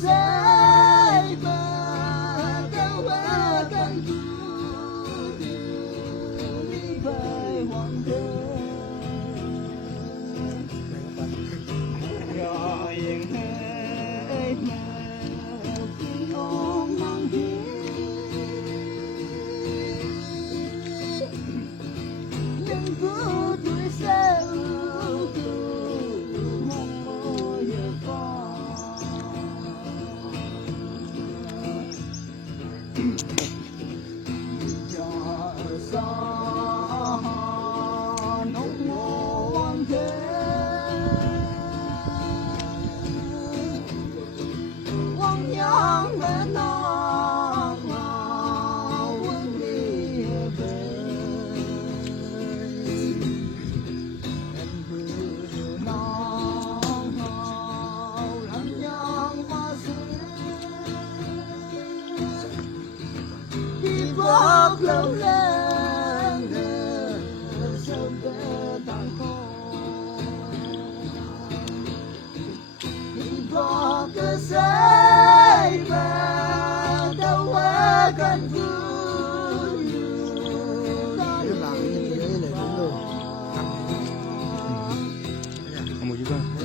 say mà đâu qua căn cứ đi về hoàng thơ rồi hãy mà khi ôm mang đi đừng cứ tuổi sao bốc lâu lên sông về tàn khôn bốc cơ say mà đâu qua căn cứ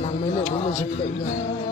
Lăng mấy lệ cũng là dịch bệnh rồi.